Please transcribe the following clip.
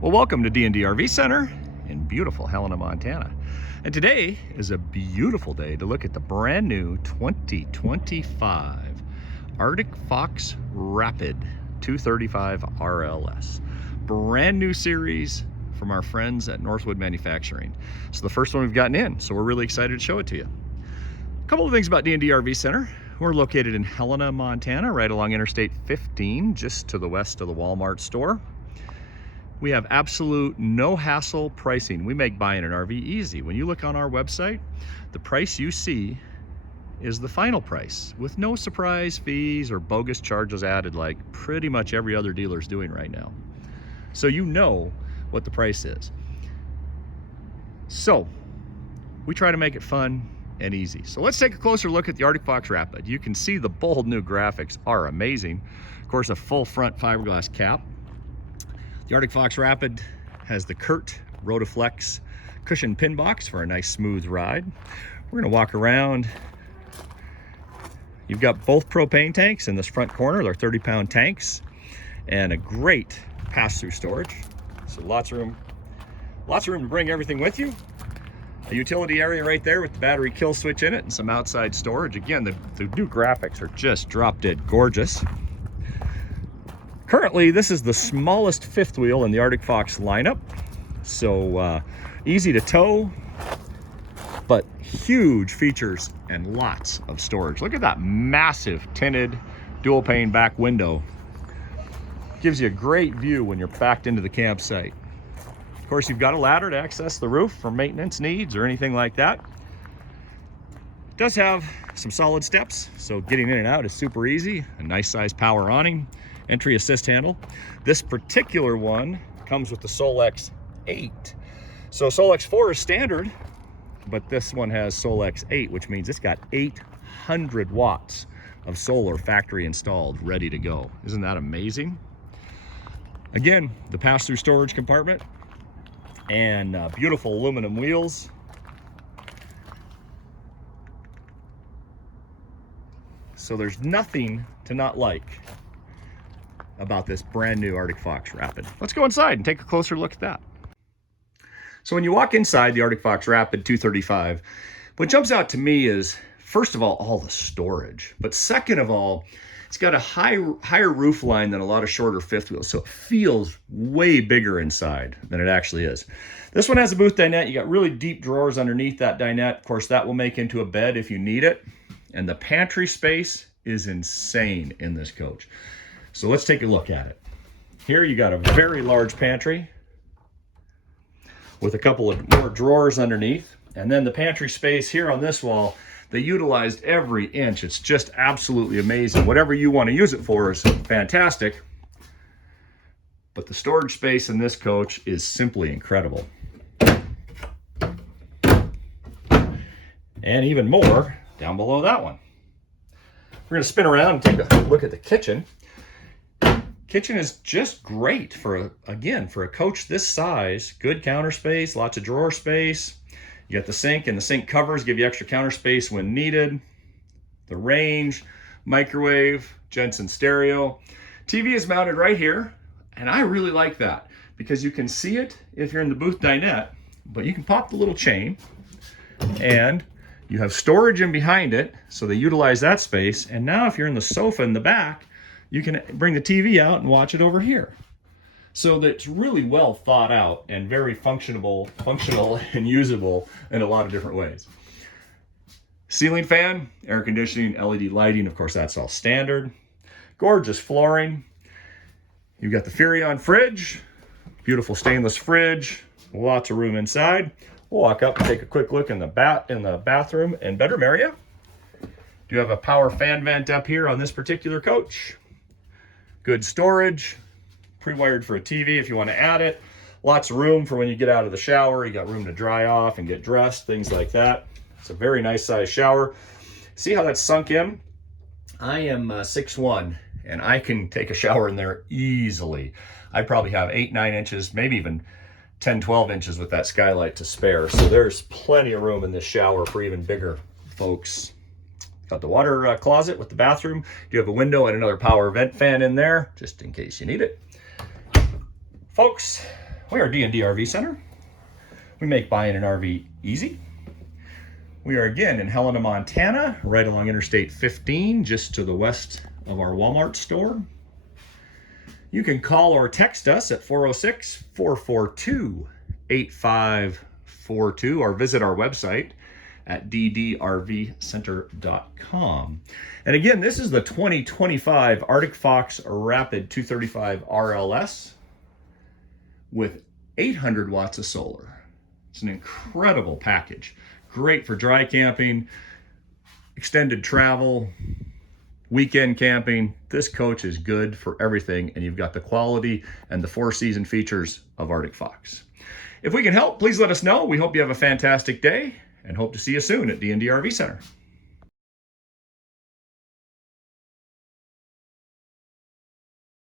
Well, welcome to D&D RV Center in beautiful Helena, Montana. And today is a beautiful day to look at the brand new 2025 Arctic Fox Rapid 235 RLS. Brand new series from our friends at Northwood Manufacturing. So the first one we've gotten in, so we're really excited to show it to you. A couple of things about D&D RV Center. We're located in Helena, Montana, right along Interstate 15, just to the west of the Walmart store. We have absolute no hassle pricing. We make buying an RV easy. When you look on our website, the price you see is the final price with no surprise fees or bogus charges added like pretty much every other dealer is doing right now. So you know what the price is. So we try to make it fun and easy. So let's take a closer look at the Arctic Fox Rapid. You can see the bold new graphics are amazing. Of course, a full front fiberglass cap. The Arctic Fox Rapid has the Curt Rotaflex cushion pin box for a nice smooth ride. We're gonna walk around. You've got both propane tanks in this front corner. They're 30-pound tanks and a great pass-through storage. So lots of room to bring everything with you. A utility area right there with the battery kill switch in it and some outside storage. Again, the new graphics are just drop dead gorgeous. Currently, this is the smallest fifth wheel in the Arctic Fox lineup. So easy to tow, but huge features and lots of storage. Look at that massive tinted dual pane back window. Gives you a great view when you're backed into the campsite. Of course, you've got a ladder to access the roof for maintenance needs or anything like that. It does have some solid steps, so getting in and out is super easy. A nice size power awning. Entry assist handle. This particular one comes with the Solex 8. So Solex 4 is standard, but this one has Solex 8, which means it's got 800 watts of solar factory installed, ready to go. Isn't that amazing? Again, the pass-through storage compartment and beautiful aluminum wheels. So there's nothing to not like about this brand new Arctic Fox Rapid. Let's go inside and take a closer look at that. So when you walk inside the Arctic Fox Rapid 235, what jumps out to me is, first of all the storage. But second of all, it's got a higher roof line than a lot of shorter fifth wheels. So it feels way bigger inside than it actually is. This one has a booth dinette. You got really deep drawers underneath that dinette. Of course, that will make into a bed if you need it. And the pantry space is insane in this coach. So let's take a look at it. Here you got a very large pantry with a couple of more drawers underneath. And then the pantry space here on this wall, they utilized every inch. It's just absolutely amazing. Whatever you want to use it for is fantastic. But the storage space in this coach is simply incredible. And even more down below that one. We're going to spin around and take a look at the kitchen. Kitchen is just great for a coach this size. Good counter space, lots of drawer space. You got the sink, and the sink covers give you extra counter space when needed. The range, microwave, Jensen stereo. TV is mounted right here, and I really like that because you can see it if you're in the booth dinette, but you can pop the little chain, and you have storage in behind it, so they utilize that space. And now if you're in the sofa in the back, you can bring the TV out and watch it over here. So that's really well thought out and very functional and usable in a lot of different ways. Ceiling fan, air conditioning, LED lighting, of course that's all standard. Gorgeous flooring. You've got the Furrion fridge, beautiful stainless fridge, lots of room inside. We'll walk up and take a quick look in the bathroom and bedroom area. Do have a power fan vent up here on this particular coach. Good storage, pre-wired for a TV if you want to add it. Lots of room for when you get out of the shower. You got room to dry off and get dressed, things like that. It's a very nice size shower. See how that's sunk in? I am 6'1", and I can take a shower in there easily. I probably have 8-9 inches, maybe even 10-12 inches with that skylight to spare. So there's plenty of room in this shower for even bigger folks. Got the water closet with the bathroom. You have a window and another power vent fan in there, just in case you need it. Folks, We are D&D RV Center. We make buying an RV easy. We are again in Helena, Montana, right along Interstate 15, just to the west of our Walmart store. You can call or text us at 406-442-8542 or visit our website at ddrvcenter.com. And again, this is the 2025 Arctic Fox Rapid 235 RLS with 800 watts of solar. It's an incredible package. Great for dry camping, extended travel, weekend camping. This coach is good for everything, and you've got the quality and the 4-season features of Arctic Fox. If we can help, please let us know. We hope you have a fantastic day and hope to see you soon at D&D RV Center.